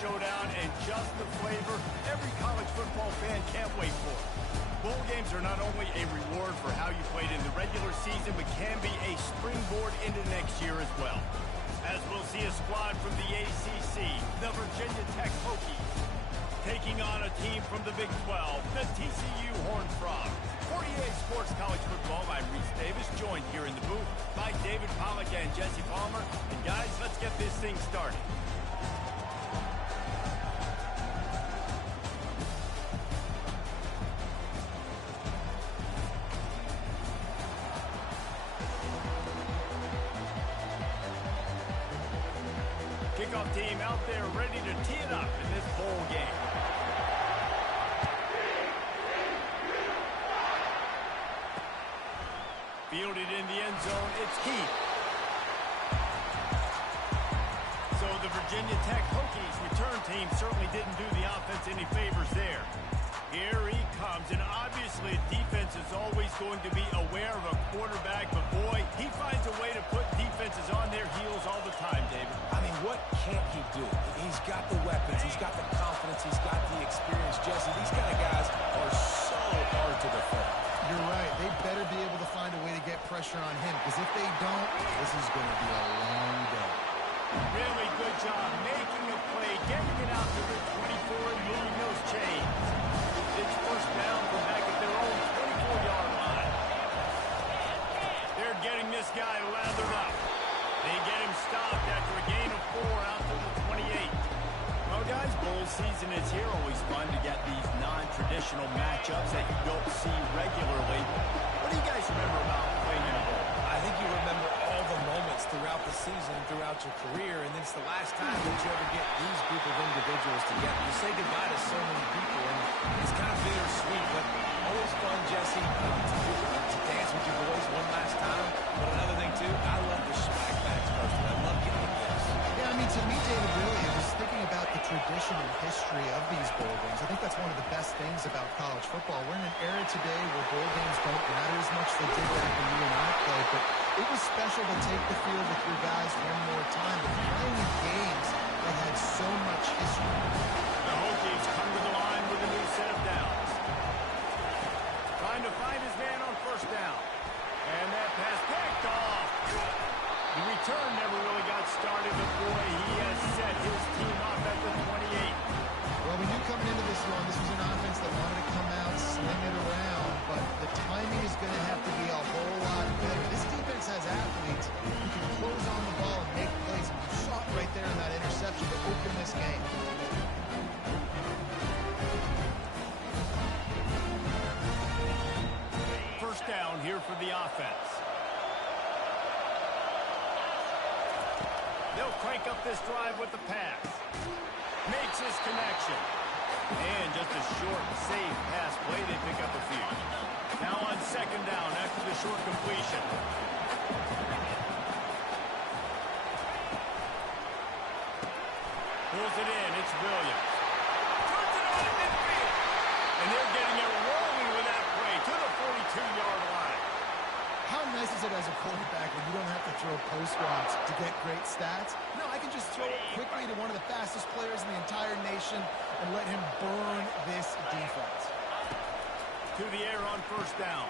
showdown and just the flavor every college football fan can't wait for. Bowl games are not only a reward for how you played in the regular season, but can be a springboard into next year as well. As we'll see a squad from the ACC, the Virginia Tech Hokies, taking on a team from the Big 12, the TCU Horned Frogs. For EA Sports College Football, I'm Reese Davis, joined here in the booth by David Pollack and Jesse Palmer. And guys, let's get this thing started. Kickoff team out there ready to tee it up in this bowl game. Fielded in the end zone, it's Keith. So the Virginia Tech Hokies return team certainly didn't do the offense any favors there. Here he comes, and obviously defense is always going to be aware of a quarterback, but boy, he finds a way to put defenses on their heels all the time, David. I mean, what can't he do? He's got the weapons, he's got the confidence, he's got the experience. Jesse, these kind of guys are so hard to defend. You're right. They better be able to find a way to get pressure on him, because if they don't, this is going to be a long day. Really good job making a play, getting it out to the 24 and moving those chains. It's first down from back at their own 24-yard line. They're getting this guy lathered up. They get him stopped after a gain of 4 out to the 28. Well, guys, bowl season is here. Always fun to get these non-traditional matchups that you don't see regularly. What do you guys remember about playing in a bowl? I think you remember all the moments throughout the season, throughout your career, and it's the last time that you ever get these group of individuals together. You say goodbye to so many people, and it's kind of bittersweet, but always fun, Jesse, to dance with your boys one last time. But another thing, too, I love the swag bags personally. I love getting the gifts. Yeah, I mean, to me, David, really, it was thinking about the tradition and history of these bowl games. I think that's one of the best things about college football. We're in an era today where bowl games don't matter as much as they did back when you and I played, but it was special to take the field with your guys one more time, but playing in games that had so much history. The Hokies come to the line with a new set of downs. Trying to find his man on first down. And that pass picked off. The return never really got started, but boy, he has set his team up at the 28. Well, we knew coming into this one, this was an offense that wanted to come out, sling it around, but the timing is going to have to be a whole lot better. This defense has athletes who can close on the ball and make plays. And you saw it right there in that interception to open this game. First down here for the offense. They'll crank up this drive with the pass. Makes his connection. And just a short, safe pass play. They pick up a few. Now on second down after the short completion. Pulls it in. It's Williams. Turns it on at midfield. And they're getting it rolling with that play to the 42-yard line. How nice is it as a quarterback when you don't have to throw post routes to get great stats? No, I can just throw it quickly to one of the fastest players in the entire nation and let him burn this defense. To the air on first down.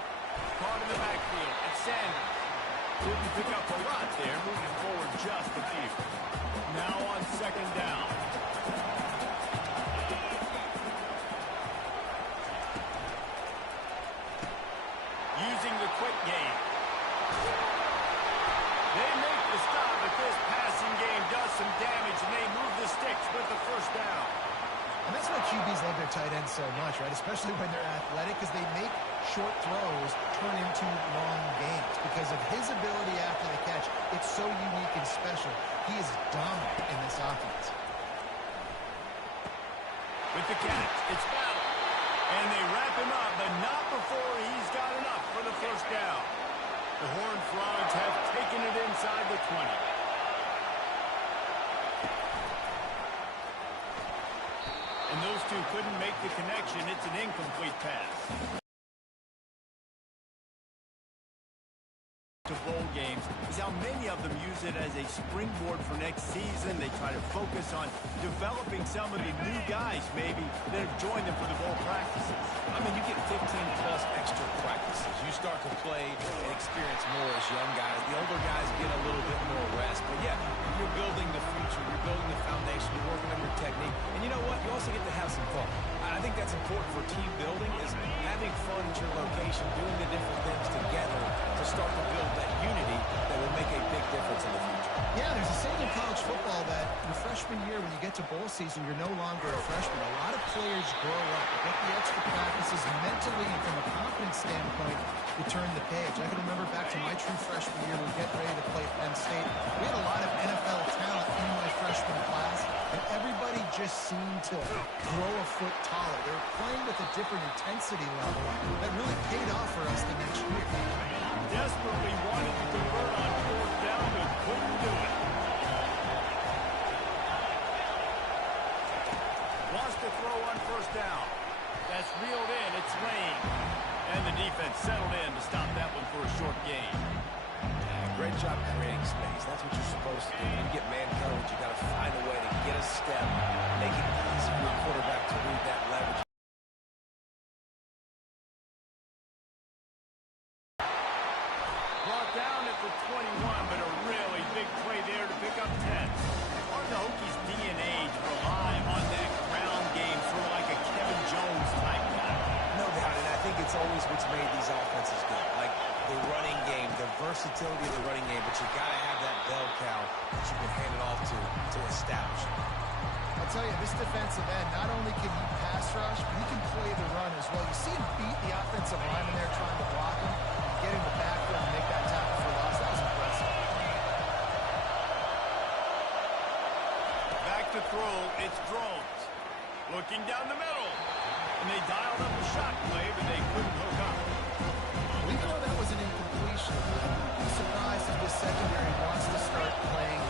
Caught in the backfield. It's Sanders. Didn't pick up a lot there, moving forward just a few. Now on second down. Using the quick game. They make the stop, but this passing game does some damage, and they move the sticks with the first down. And that's why QBs love their tight ends so much, right? Especially when they're athletic, because they make short throws turn into long games. Because of his ability after the catch, it's so unique and special. He is dominant in this offense. With the catch, it's Ballard. And they wrap him up, but not before he's got enough for the first down. The Horned Frogs have taken it inside the 20. And those two couldn't make the connection. It's an incomplete pass. To bowl games is how many of them use it it as a springboard for next season. They try to focus on developing some of the new guys, maybe, that have joined them for the bowl practices. I mean, you get 15-plus extra practices. You start to play and experience more as young guys. The older guys get a little bit more rest. But, yeah, you're building the future. You're building the foundation. You're working on your technique. And you know what? You also get to have some fun. I think that's important for team building, is having fun at your location, doing the different things together to start to build that unity that will make a big difference in the future. Yeah, there's a saying in college football that your freshman year, when you get to bowl season, you're no longer a freshman. A lot of players grow up, get the extra practices mentally and from a confidence standpoint to turn the page. I can remember back to my true freshman year, we get ready to play at Penn State. We had a lot of NFL talent in my freshman class, and everybody just seemed to grow a foot taller. They were playing with a different intensity level that really paid off for us the next year. Desperately wanted to convert on fourth down, but couldn't do it. Wants to throw on first down. That's reeled in. It's Lane. And the defense settled in to stop that one for a short gain. Yeah, great job creating space. That's what you're supposed to do. When you get man coverage, you got to find a way to get a step, make it easy for your quarterback to read that leverage. Brought down at the 21, but a really big play there to pick up 10. Hard to Hokies' DNA to rely on that ground game, sort of like a Kevin Jones type guy. No doubt, and I think it's always what's made these offenses good. Like the running game, the versatility of the running game, but you got to have that bell cow that you can hand it off to establish. I'll tell you, this defensive end, not only can he pass rush, but he can play the run as well. You see him beat the offensive lineman there trying to block him, get him the backfield and make that tackle for loss. That was impressive. Back to throw, it's Drones. Looking down the middle. And they dialed up a shot play, but they couldn't hook up. We know that was an incompletion. I'm surprised if this secondary wants to start playing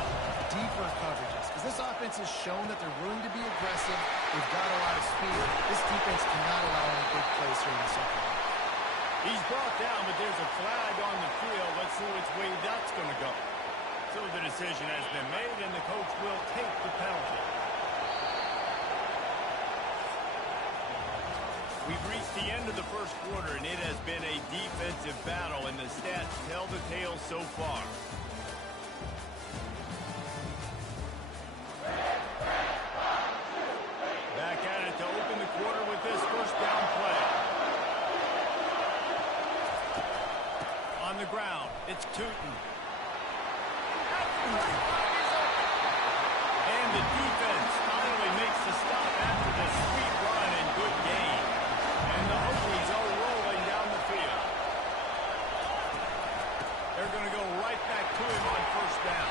deeper coverages, because this offense has shown that they're willing to be aggressive. They've got a lot of speed. This defense cannot allow any big plays here in the second half. He's brought down, but there's a flag on the field. Let's see which way that's going to go. So the decision has been made, and the coach will take the penalty. We've reached the end of the first quarter, and it has been a defensive battle, and the stats tell the tale so far. Back at it to open the quarter with this first down play. On the ground, it's Tootin. And the defense finally makes the stop after the sweet run and good game. And the Hokies are rolling down the field. They're going to go right back to him on first down.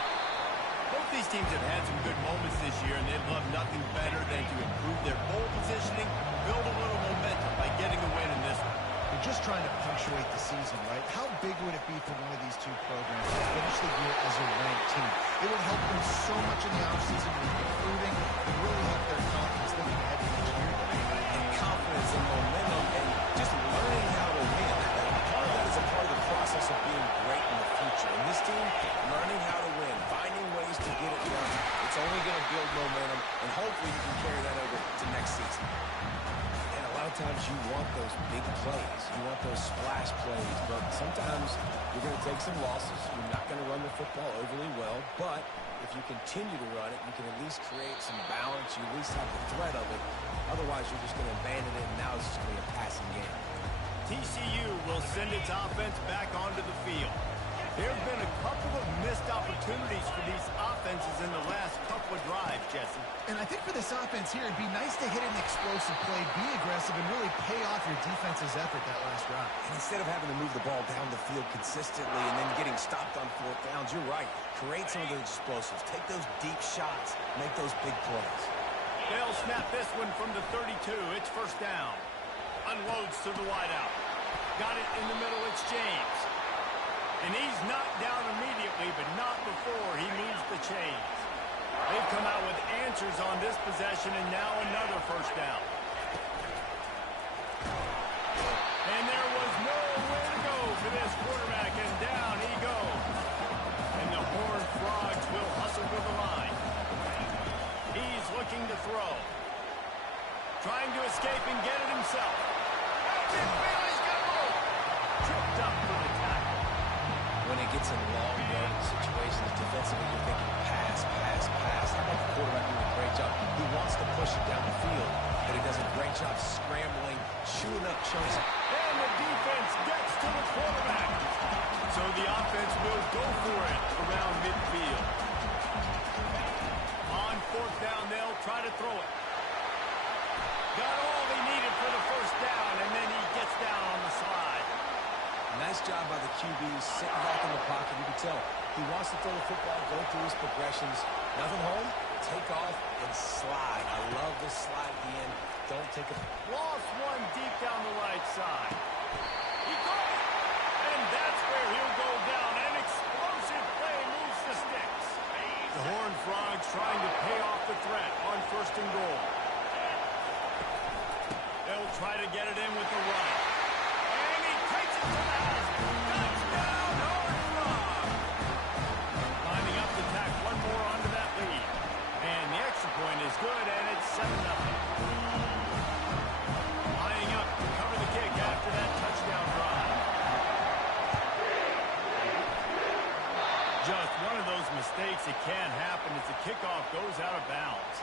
Both these teams have had some good moments this year, and they'd love nothing better than to improve their bowl positioning, build a little momentum by getting a win in this one. They're just trying to punctuate the season, right? How big would it be for one of these two programs to finish the year as a ranked team? It would help them so much in the offseason with recruiting and really help their confidence looking ahead to next year. And confidence and momentum and just learning how to win. Part of that is a part of the process of being great in the future. And this team, learning how to win, finding ways to get it done. It's only going to build momentum, and hopefully you can carry that over to next season. And a lot of times you want those big plays. You want those splash plays, but sometimes you're going to take some losses. You're not going to run the football overly well, but if you continue to run it, you can at least create some balance. You at least have the threat of it. Otherwise, you're just going to abandon it, and now it's just going to be a passing game. TCU will send its offense back onto the field. There have been a couple of missed opportunities for these offenses in the last couple of drives, Jesse. And I think for this offense here, it'd be nice to hit an explosive play, be aggressive, and really pay off your defense's effort that last drive. And instead of having to move the ball down the field consistently and then getting stopped on fourth downs, you're right. Create some of those explosives. Take those deep shots. Make those big plays. They'll snap this one from the 32. It's first down. Unloads to the wideout. Got it in the middle. It's James. And he's knocked down immediately, but not before he moves the chains. They've come out with answers on this possession, and now another first down. And there was nowhere to go for this quarterback, and down he goes. And the horn frogs it's in long yardage situations, defensively, you're thinking pass, pass, pass. How about the quarterback doing a great job? He wants to push it down the field, but he does a great job scrambling, chewing up chunks. And the defense gets to the quarterback. So the offense will go for it around midfield. On fourth down, they'll try to throw it. Got all they needed for the first down, and then he gets down on the slide. Nice job by the QB, sitting back in the pocket. You can tell he wants to throw the football, go through his progressions. Nothing home, take off, and slide. I love this slide at the end. Don't take a... Lost one deep down the right side. He caught it, and that's where he'll go down. An explosive play moves the sticks. The Horned Frogs trying to pay off the threat on first and goal. They'll try to get it in with the run. And he takes it to the house. Touchdown, Horned Frogs! Lining up to tack one more onto that lead. And the extra point is good, and it's 7-0. Lining up to cover the kick after that touchdown drive. Just one of those mistakes that can happen as the kickoff goes out of bounds.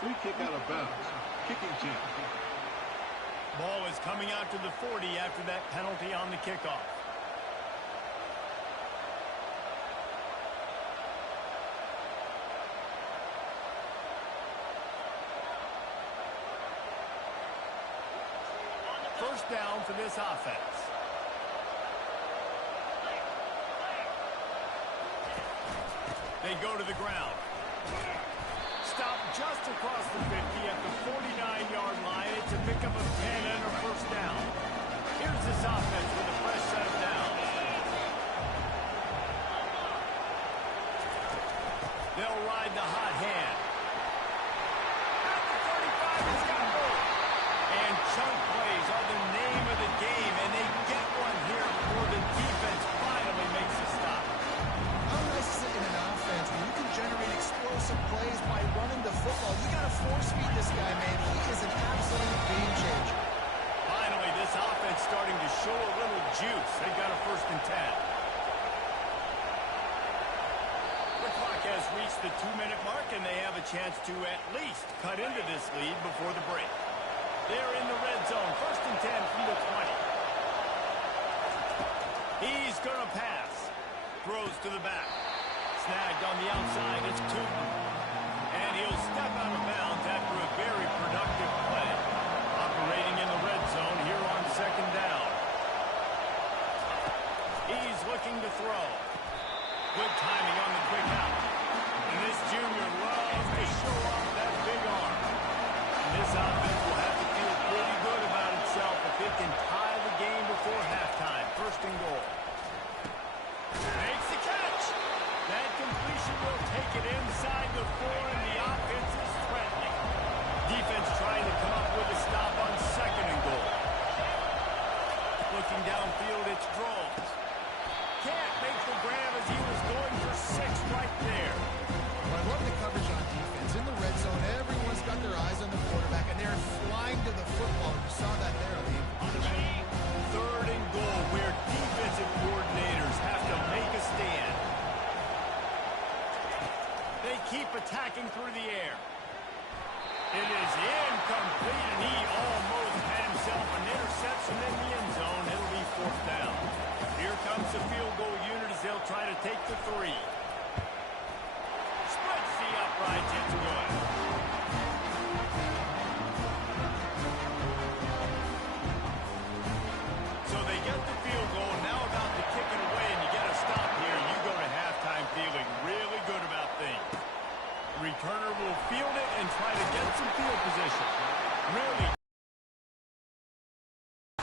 Free kick out of bounds. Kicking team. Ball is coming out to the 40 after that penalty on the kickoff. First down for this offense. They go to the ground. Stop just across the 50 at the 49-yard line. It's a pickup of 10 and a first down. Here's this offense with a fresh set of downs. They'll ride the hot hand. At the 35, he's got more. And chunk plays are the name of the game, and they get one here before the defense finally makes a stop. How nice is it in an offense when you can generate explosive plays by running the football? You got to force feed this guy, man. He is an absolute game changer. Finally, this offense starting to show a little juice. They got a first and 10. The clock has reached the 2-minute mark, and they have a chance to at least cut into this lead before the break. They're in the red zone. First and 10 from the 20. He's going to pass. Throws to the back. Snagged on the outside. It's Tootin. And he'll step out of bounds after a very productive play. Operating in the red zone here on second down. He's looking to throw. Good timing on the quick out. And this junior loves to show off that big arm. And this offense will have to feel pretty good about itself if it can tie the game before halftime. First and goal. Makes the catch. That completion will take it inside the 4, and the offense is threatening. Defense trying to come up with a stop on second and goal. Looking downfield, it's Drones. Can't make the grab as he was going for 6 right there. Well, I love the coverage on defense. In the red zone, everyone's got their eyes on the quarterback, and they're flying to the football. You saw that there, I mean. Third and goal, where defensive coordinators have to make a stand. They keep attacking through the air. It is incomplete, and he almost had himself an interception in the end zone. It'll be fourth down. Here comes the field goal unit as they'll try to take the 3. Splits the uprights. It's good. So they get the field goal. Now about to kick it away, and you get a stop here. You go to halftime feeling really good about things. The returner will field it and try to get some field position. Really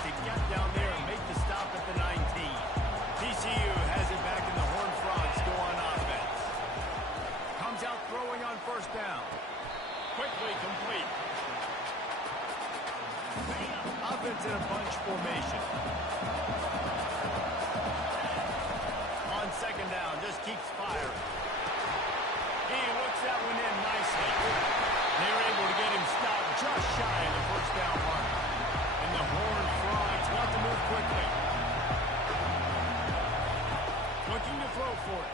to get down there and make the stop at the 19. TCU has it back, and the Horned Frogs go on offense. Comes out throwing on first down. Quickly complete. Offense in a bunch formation. On second down, just keeps firing. He looks that one in nicely. They're able to get him stopped just shy of the first down mark. And the Horned Frogs want to move quickly. Looking to throw for it.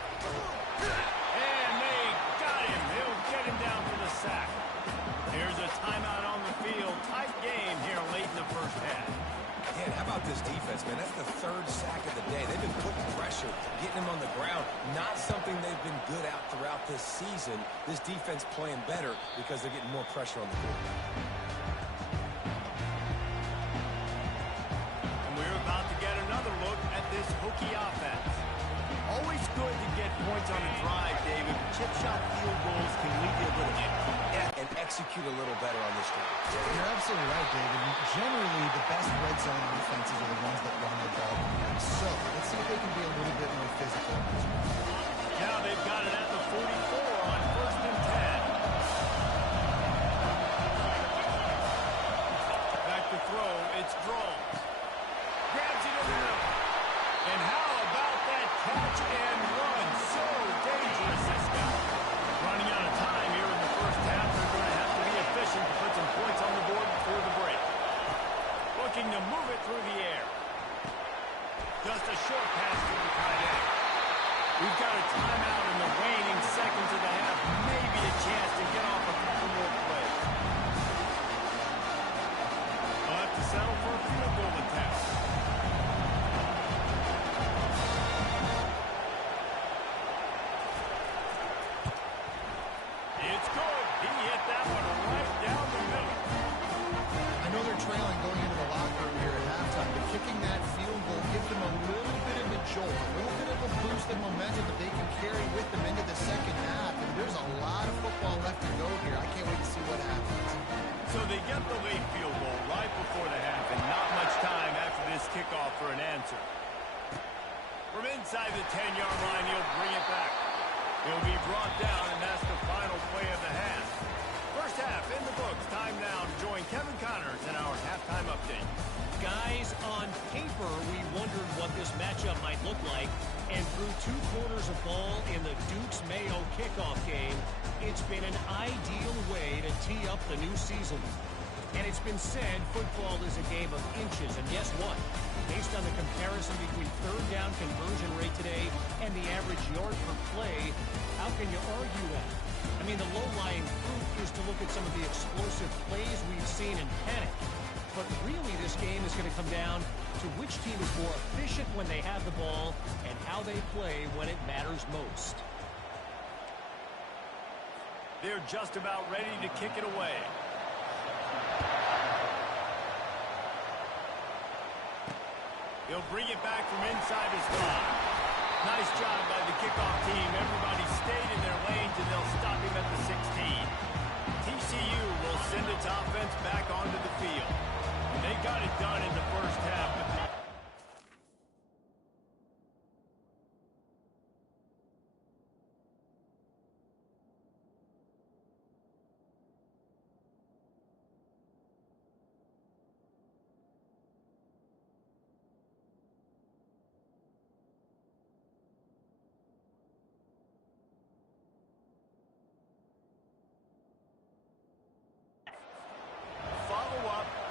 And they got him. He'll get him down for the sack. Here's a timeout on the field. Tight game here late in the first half. Man, how about this defense, man? That's the third sack of the day. They've been putting pressure, getting him on the ground. Not something they've been good at throughout this season. This defense playing better because they're getting more pressure on the field. And we're about to get another look at this hooky offense. Always good to get points on a drive, David. Chip shot field goals can lead you a little bit. Yeah, and execute a little better on this drive. You're absolutely right, David. Generally, the best red zone defenses are the ones that run the ball. So, let's see if they can be a little bit more physical. Now they've got it at the 44 on 1st and 10. Back to throw, it's Drones. Grabs it in the middle. And how about that catch and run? So dangerous, this guy. Running out of time here in the first half. They're going to have to be efficient to put some points on the board before the break. Looking to move it through the air. Just a short pass to the tight end. We've got a timeout in the waning seconds of the half. Maybe a chance to get off a couple more plays. They'll have to settle for a field goal attempt. It's good. He hit that one right down the middle. I know they're trailing going into the locker room here at halftime, but kicking that field goal gives them a little bit of a jolt, a little bit of a boost in momentum that they can carry with them into the second half. And there's a lot of football left to go here. I can't wait to see what happens. So they get the late field goal right before the half, and not much time after this kickoff for an answer. From inside the 10-yard line, he'll bring it back. He'll be brought down, and that's the final play of the half. First half in the books. Time now to join Kevin Connors in our halftime update. Guys, on paper, we wondered what this matchup might look like. And through 2 quarters of ball in the Dukes-Mayo kickoff game, it's been an ideal way to tee up the new season. And it's been said football is a game of inches. And guess what? Based on the comparison between third down conversion rate today and the average yard per play, how can you argue that? I mean, the low-lying fruit is to look at some of the explosive plays we've seen in panic. But really, this game is going to come down to which team is more efficient when they have the ball and how they play when it matters most. They're just about ready to kick it away. He'll bring it back from inside his 5. Nice job by the kickoff team. Everybody stayed in their lanes, and they'll stop him at the 16. TCU will send its offense back onto the field. And they got it done in the first half.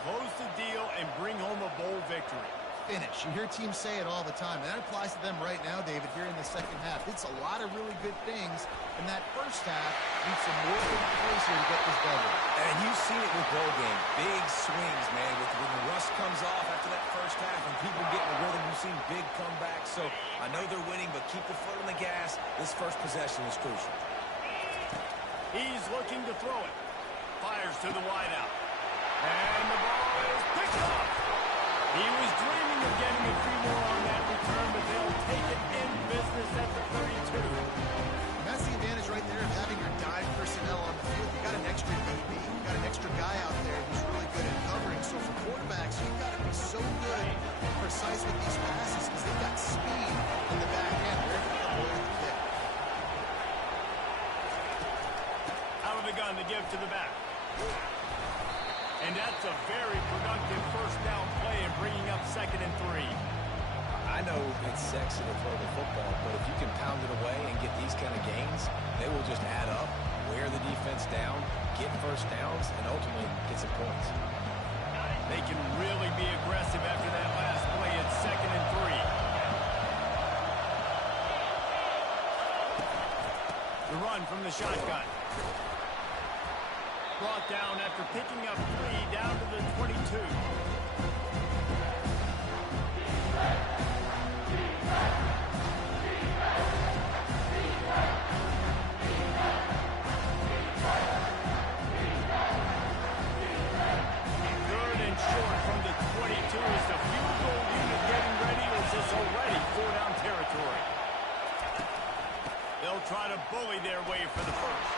Close the deal and bring home a bowl victory. Finish. You hear teams say it all the time, and that applies to them right now, David, here in the second half. It's a lot of really good things, and that first half needs some more big plays here to get this W. And you've seen it with bowl game. Big swings, man. When the rust comes off after that first half and people get in the rhythm, you've seen big comebacks. So I know they're winning, but keep the foot on the gas. This first possession is crucial. He's looking to throw it. Fires to the wideout. And the ball is picked up. He was dreaming of getting a few more on that return, but they'll take it in business at the 32. And that's the advantage right there of having your dive personnel on the field. You got an extra DB. You got an extra guy out there who's really good at covering. So for quarterbacks, you've got to be so good and precise with these passes because they've got speed in the back end. They're going to avoid the kick. Out of the gun to give to the back. And that's a very productive first down play and bringing up 2nd and 3. I know it's sexy to throw the football, but if you can pound it away and get these kind of gains, they will just add up, wear the defense down, get first downs, and ultimately get some points. They can really be aggressive after that last play at 2nd and 3. The run from the shotgun. Brought down after picking up 3 down to the 22. Third and short from the 22. Is the field goal unit getting ready, or is this already 4-down territory? They'll try to bully their way for the first.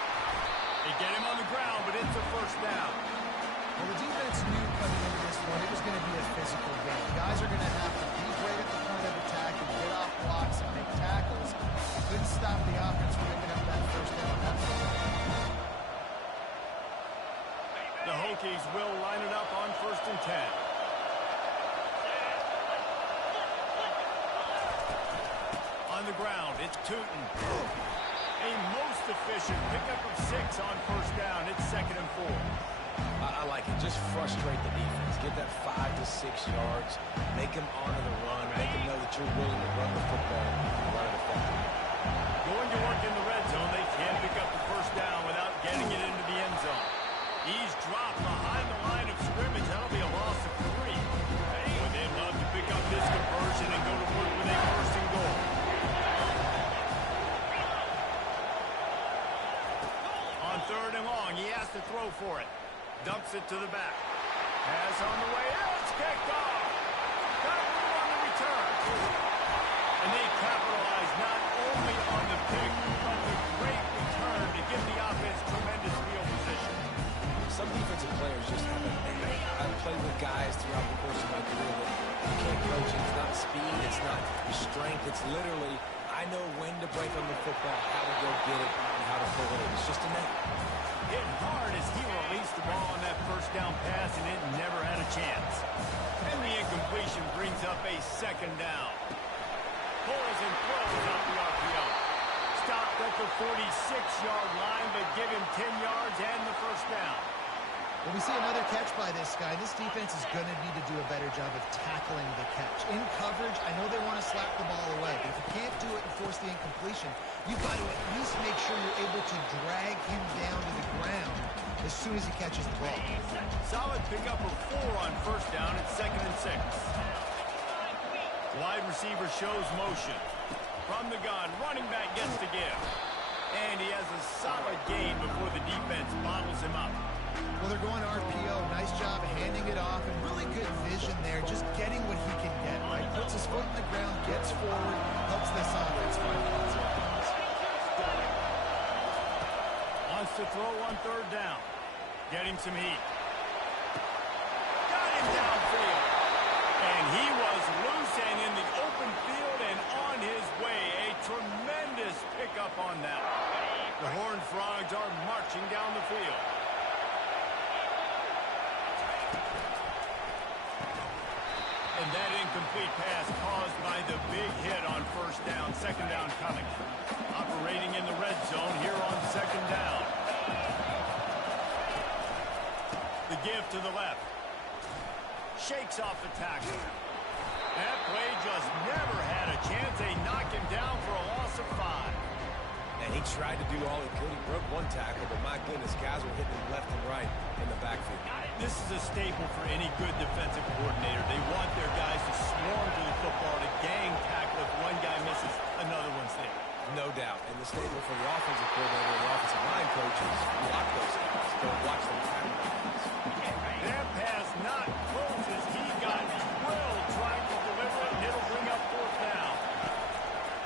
They get him on the ground, but it's a first down. Well, the defense knew coming into this one it was going to be a physical game. Guys are going to have to be great at the point of attack and get off blocks and make tackles. They couldn't stop the offense from picking up that first down. The Hokies will line it up on 1st and 10. On the ground, it's Tootin. A most efficient pickup of 6 on 1st down. It's 2nd and 4. I like it. Just frustrate the defense. Get that 5 to 6 yards. Make them honor the run. Make them know that you're willing to run the football and run it effectively. Going to work in the red zone. They can't pick up the first down without getting it into the end zone. He's dropped behind the line of scrimmage. That'll be a loss of 3. Boy, they'd love to pick up this conversion and go to work with a 1st and goal. On 3rd and long, he has to throw for it. Dumps it to the back. Pass on the way. It's kicked off. Got room on the return. And they capitalize not only on the pick, but the great return to give the offense tremendous field position. Some defensive players just have a name. I've played with guys throughout the course of my career that you can't coach. It's not speed. It's not strength. It's literally, I know when to break on the football, how to go get it, and how to pull it in. It's just a name. Hit hard as he released the ball on that first down pass, and it never had a chance. And the incompletion brings up a 2nd down. Pulls and throws out the RPO. Stopped at the 46-yard line, but give him 10 yards and the first down. Well, we see another catch by this guy. This defense is going to need to do a better job of tackling the catch. In coverage, I know they want to slap the ball away, but if you can't do it and force the incompletion, you've got to at least make sure you're able to drag him down to the ground as soon as he catches the ball. Solid pickup of 4 on 1st down. It's 2nd and 6. Wide receiver shows motion. From the gun, running back gets to give. And he has a solid gain before the defense bottles him up. Well, they're going RPO. Nice job handing it off, and really good vision there, just getting what he can get, right? Puts his foot in the ground, gets forward, helps this offense find positive points. Wants to throw on 3rd down. Getting some heat. Got him downfield. And he was loose and in the open field and on his way. A tremendous pickup on that. The Horned Frogs are marching down the field. And that incomplete pass caused by the big hit on 1st down. 2nd down coming. Operating in the red zone here on 2nd down. The give to the left. Shakes off the tackle. That play just never had a chance. They knock him down for a loss of 5. And he tried to do all he could. He broke one tackle, but my goodness, guys were hitting him left and right in the backfield. This is a staple for any good defensive coordinator. They want their guys to swarm to the football, to gang tackle. If one guy misses, another one's there. No doubt. And the staple for the offensive coordinator and the offensive line coaches, block those guys. Don't watch them tackle guys. That pass not close as he got drilled trying to deliver it, and it'll bring up 4th down.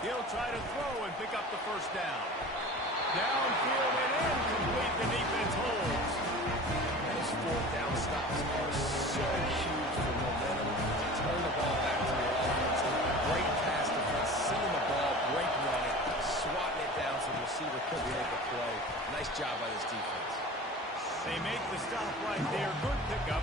He'll try to throw and pick up the 1st down. Downfield and incomplete. The defense holds. And his 4th down stops are so huge for momentum. Turn the ball back to the offense. Great pass defense. Seeing the ball, breaking on it, swatting it down so the receiver couldn't make a play. Nice job by this defense. They make the stop right there. Good pickup.